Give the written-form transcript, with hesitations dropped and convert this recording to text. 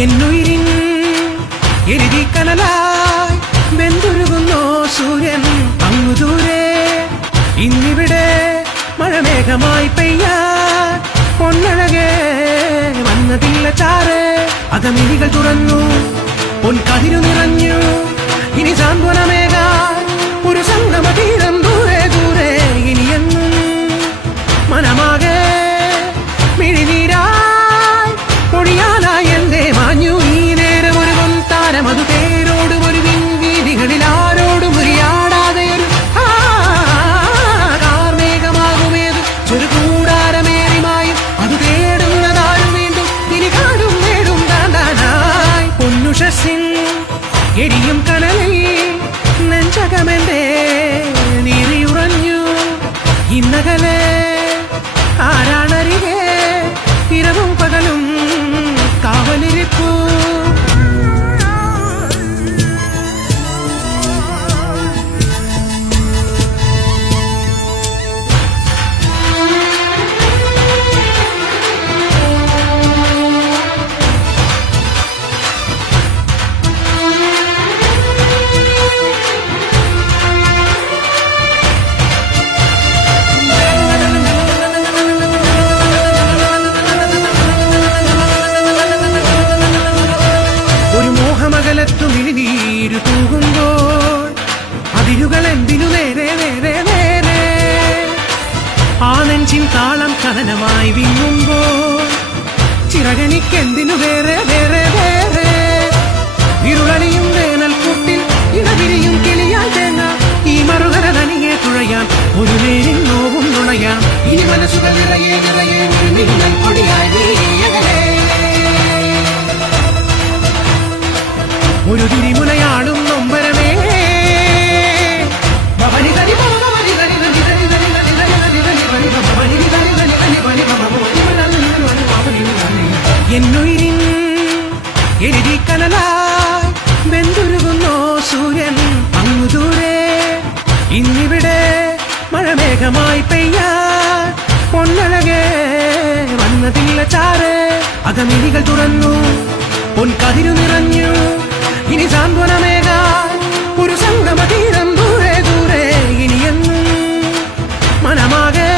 എന്നുയിരിൻ എരുതി കനലായി വെന്തുരുകുന്നോ സൂര്യൻ അങ്ങു ദൂരെ. ഇന്നിവിടെ മഴമേഘമായി പെയ്യാൻ പൊന്നഴകെ വന്നതില്ല ചാറ്. അകമിനികൾ തുറന്നു പൊൻകതിരു നിറഞ്ഞു. ഇനി സാന്ത്വനമേകാൻ ഒരു സംഗമ തീരം ദൂരെ ദൂരെ. ഇനിയെന്നും മനമാകെ മിഴിനീരായി പൊഴിയാനായി എന്തേ മാഞ്ഞു ഈ നേരം ഒരു പൊൻതാരം. അത് പേരോട് ഒരു വീതികളിൽ ആരോടും മുറിയാടാതെ ഒരു കാർമേഘമാകുമേത് ചെറു കൂടാരമേറിമായും അത് തേടുന്നതാരും വീണ്ടും ഇനി കാടും നേടും താണ്ടാനായി. പൊന്നുഷസിൻ എരിയും കനലിൽ നെഞ്ചകമെന്റെ നീറിയുറഞ്ഞു. ഇന്നകലെ ആരാണരികെ ഇരവും പകലും കാവലിരിപ്പു. മകലത്തു മിഴിനീരു തൂകുമ്പോൾ അതിരുകൾ എന്തിനു നേരെ നേരെ നേരെ. ആ നെഞ്ചിൻ താളം കഥനമായി വിങ്ങുമ്പോൾ ചിറകനിക്കെന്തിനു വേറെ വേറെ വേറെ. ഇരുളണിയും വേനൽക്കൂട്ടിൽ ഇടവിരിയും കിളിയാൽ തേങ്ങ ഈ മറുകര തനിയെ തുഴയാൻ ഒരു നേരിൻ നോവും നുണയാം. ഇനി മനസ്സുകൾ നിറയെ നിറയെ ഒരു മിന്നൽ പൊടിയായി ഒരു തിരിമുലയാടും നൊമ്പരമേ. എന്നുയിരിൻ എരുതി കനലായി വെന്തുരുകുന്നോ സൂര്യൻ അങ്ങു ദൂരെ. ഇന്നിവിടെ മഴമേഘമായി പെയ്യാൻ പൊന്നഴകെ വന്നതില്ല ചാറ്. അകമിനികൾ തുറന്നു പൊൻകതിരു നിറഞ്ഞു. ഇനി സാന്ത്വനമേകാൻ ഒരു സംഗമ തീരം ദൂരെ ദൂരെ. ഇനിയെന്നും മനമാകെ